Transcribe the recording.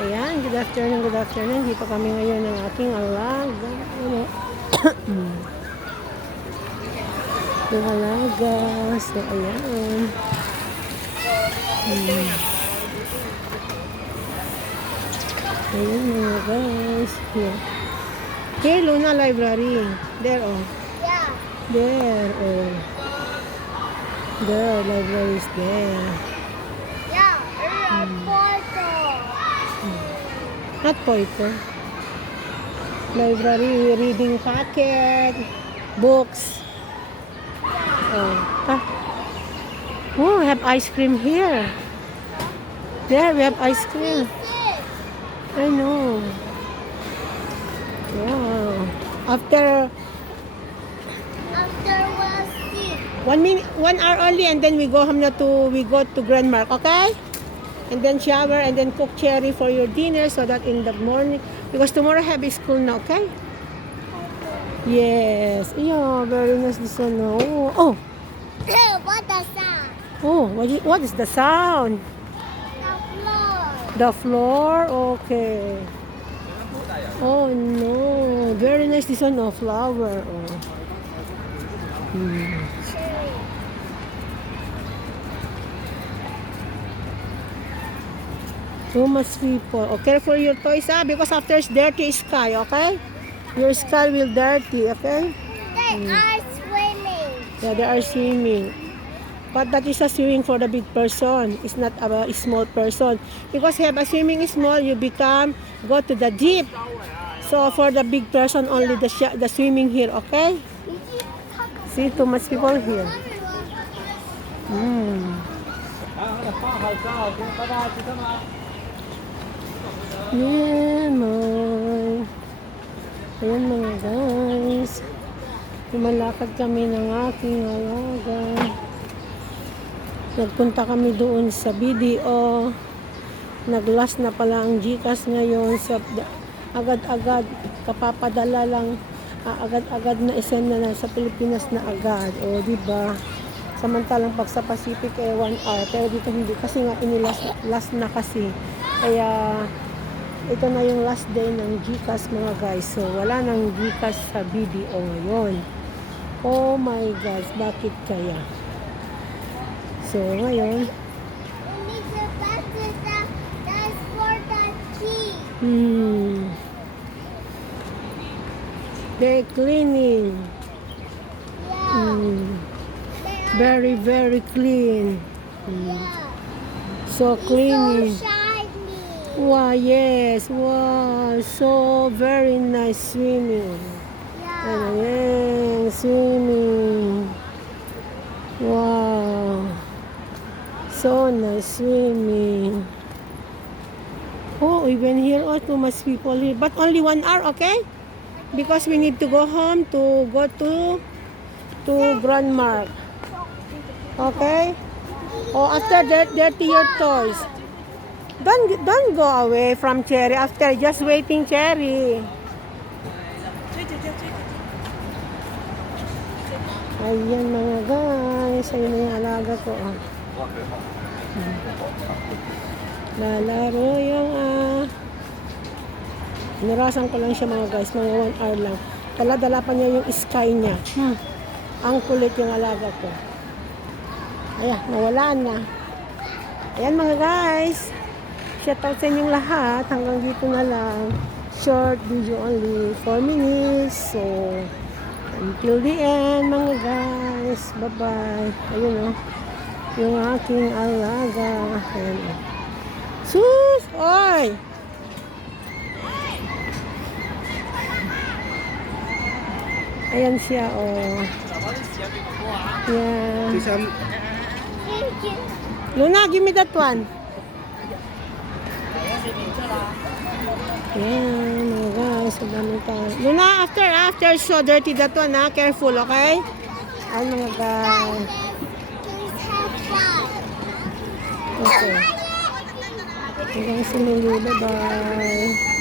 Ayan, good afternoon, good afternoon. Dito kami ngayon ng aking alaga. Ano? Yung alaga. So, ayan. Hmm. Ayan mga guys. Yeah. Okay, Luna Library. There, oh. Yeah. There, oh. There, library is there. Yeah. Mm. Porto. Not po ito. Library, reading packet, books. Oh, ah. Oh, we have ice cream here. There, we have ice cream. I know. Wow. After After one minute, one hour only, and then we go home to, we go to Grandmark, okay? And then shower, and then cook cherry for your dinner, so that in the morning, because tomorrow have school na, okay? Yes. Yeah, very nice this one. Oh, oh, what the sound? oh what, i- what is the sound? The floor. The floor? Okay. Oh no, very nice this one. Oh, flower. Oh. Cherry. Too much people. Oh, careful your toys, ah, because after it's dirty sky, okay? Your sky will dirty, okay? They are swimming. Yeah, they are swimming. But that is a swimming for the big person. It's not a, small person. Because you have a swimming small, you become, go to the deep. So for the big person, only the, sh- the swimming here, okay? See, too much people here. Hmm. Lemon. Ayan mga guys. Lumalakad kami ng aking alaga. Nagpunta kami doon sa BDO. Naglas na pala ang Gcash ngayon sa agad-agad kapapadala lang ah, agad-agad na isend na lang sa Pilipinas na agad. O, di ba? Samantalang pag sa Pacific eh 1 hour. Pero dito hindi kasi nga inilas last na kasi. Kaya ito na yung last day ng Gcash mga guys. So, wala nang Gcash sa BDO ngayon. Oh my gosh, bakit kaya? So, ngayon, hmm, they're cleaning. Yeah. Are. very, very clean. Hmm, Yeah. so It's clean. so shiny. Wow, yes. Wow, so very nice swimming. Yeah. Swimming. Wow. So nice swimming. Oh, even here, oh, too much people here. But only one hour, okay? Because we need to go home to go to to Grandmark. Okay? Oh, after that, dirty your toys. Don't don't go away from Cherry after just waiting Cherry. Ayan mga guys, ayun yung alaga ko. Oh. Lalaro yung ah. Nirasan ko lang siya mga guys, mga 1 hour lang. Dala-dala pa niya yung sky niya. Hmm. Ang kulit yung alaga ko. Ayan, nawala na. Ayan mga guys. Shout out sa inyong lahat. Hanggang dito na lang. Short video only. 4 minutes. So, until the end mga guys. Bye-bye. Ayun o. Yung aking alaga. Ayan o. Sus! Oy! Ayan siya o. Yeah. Thank you. Luna, give me that one. Yan, mga guys, ang dami tayo. Luna, after, after, so dirty that one, ha? Careful, okay? Ay, mga guys. Okay. Hanggang sa muli, bye-bye.